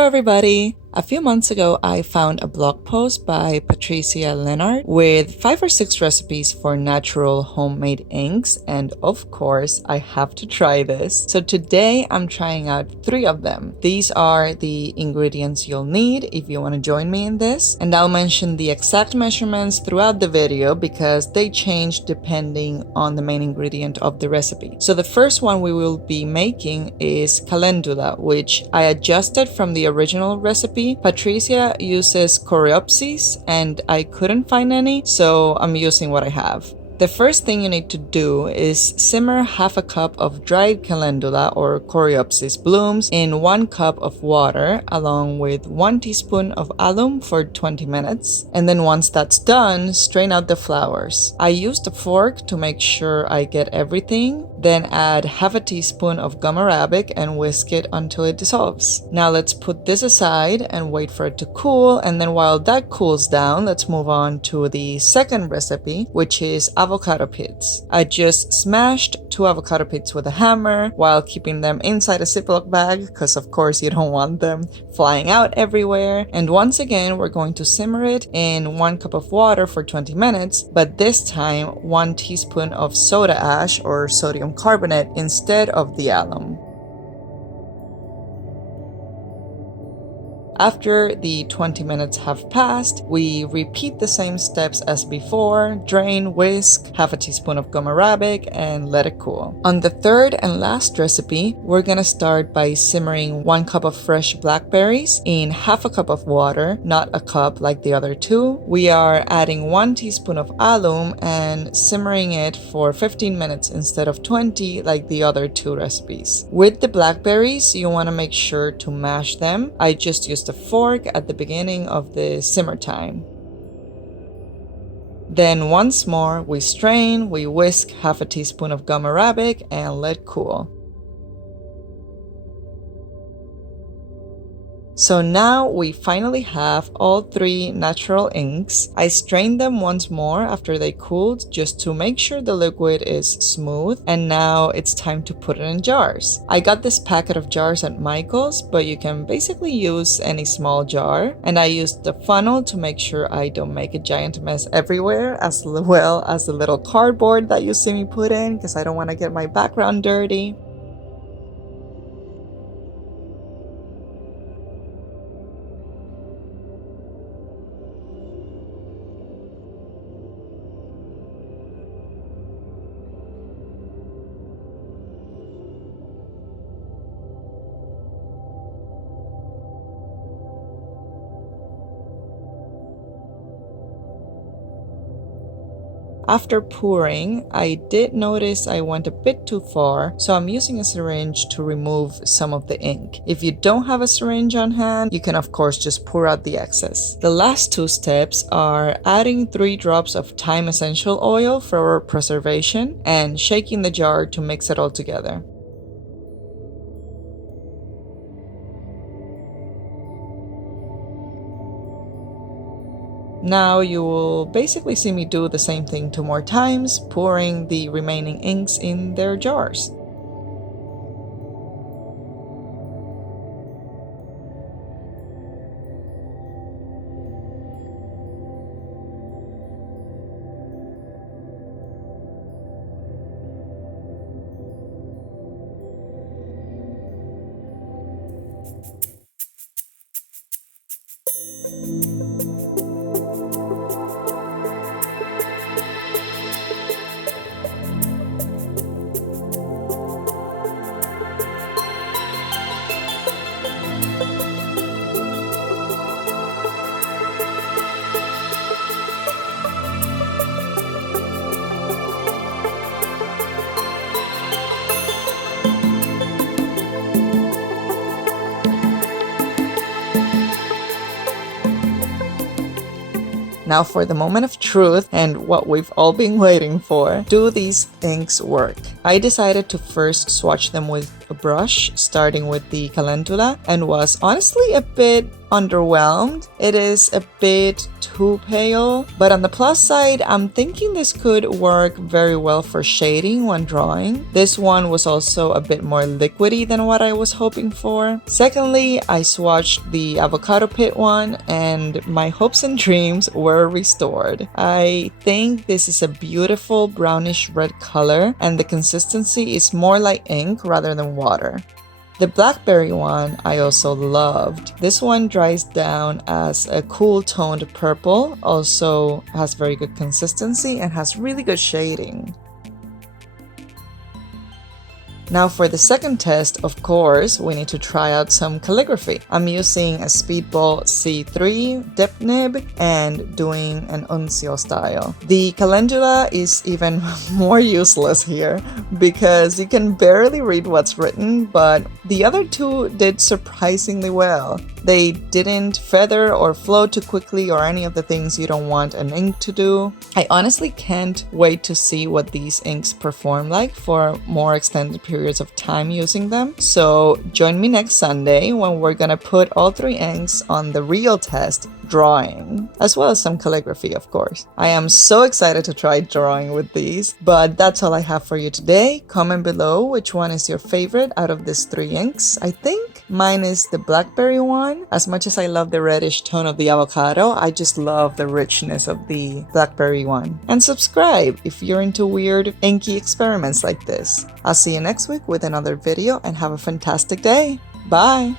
Hello everybody! A few months ago, I found a blog post by Patricia Leonard with 5 or 6 recipes for natural homemade inks, and of course, I have to try this. So today, I'm trying out 3 of them. These are the ingredients you'll need if you want to join me in this, and I'll mention the exact measurements throughout the video because they change depending on the main ingredient of the recipe. So the first one we will be making is calendula, which I adjusted from the original recipe. Patricia uses coreopsis and I couldn't find any, so I'm using what I have. The first thing you need to do is simmer half a cup of dried calendula or coreopsis blooms in 1 cup of water along with 1 teaspoon of alum for 20 minutes. And then once that's done, strain out the flowers. I used a fork to make sure I get everything, then add half a teaspoon of gum arabic and whisk it until it dissolves. Now let's put this aside and wait for it to cool, and then while that cools down, let's move on to the second recipe, which is avocado pits. I just smashed 2 avocado pits with a hammer while keeping them inside a Ziploc bag because of course you don't want them flying out everywhere. And once again, we're going to simmer it in 1 cup of water for 20 minutes, but this time 1 teaspoon of soda ash or sodium carbonate instead of the alum. After the 20 minutes have passed, we repeat the same steps as before: drain, whisk, half a teaspoon of gum arabic, and let it cool. On the third and last recipe, we're gonna start by simmering 1 cup of fresh blackberries in half a cup of water, not a cup like the other 2. We are adding 1 teaspoon of alum and simmering it for 15 minutes instead of 20 like the other 2 recipes. With the blackberries, you wanna make sure to mash them. I just used a fork at the beginning of the simmer time. Then once more, we strain, we whisk half a teaspoon of gum arabic and let cool. So now we finally have all 3 natural inks. I strained them once more after they cooled just to make sure the liquid is smooth, and now it's time to put it in jars. I got this packet of jars at Michael's, but you can basically use any small jar, and I used the funnel to make sure I don't make a giant mess everywhere, as well as the little cardboard that you see me put in because I don't want to get my background dirty. After pouring, I did notice I went a bit too far, so I'm using a syringe to remove some of the ink. If you don't have a syringe on hand, you can of course just pour out the excess. The last 2 steps are adding 3 drops of thyme essential oil for preservation and shaking the jar to mix it all together. Now you will basically see me do the same thing 2 more times, pouring the remaining inks in their jars. Now for the moment of truth and what we've all been waiting for. Do these inks work? I decided to first swatch them with a brush starting with the calendula and was honestly a bit underwhelmed. It is a bit too pale, but on the plus side, I'm thinking this could work very well for shading when drawing. This one was also a bit more liquidy than what I was hoping for. Secondly, I swatched the avocado pit one and my hopes and dreams were restored. I think this is a beautiful brownish red color and the consistency is more like ink rather than water. The blackberry one I also loved. This one dries down as a cool toned purple, also has very good consistency and has really good shading. Now for the second test, of course, we need to try out some calligraphy. I'm using a Speedball C3 dip nib and doing an uncio style. The calendula is even more useless here because you can barely read what's written, but the other two did surprisingly well. They didn't feather or flow too quickly or any of the things you don't want an ink to do. I honestly can't wait to see what these inks perform like for more extended periods of time using them. So join me next Sunday when we're gonna put all three inks on the real test, drawing, as well as some calligraphy, of course. I am so excited to try drawing with these, but that's all I have for you today. Comment below which one is your favorite out of these three inks. I think mine is the blackberry one. As much as I love the reddish tone of the avocado, I just love the richness of the blackberry one. And subscribe if you're into weird inky experiments like this. I'll see you next week with another video and have a fantastic day. Bye!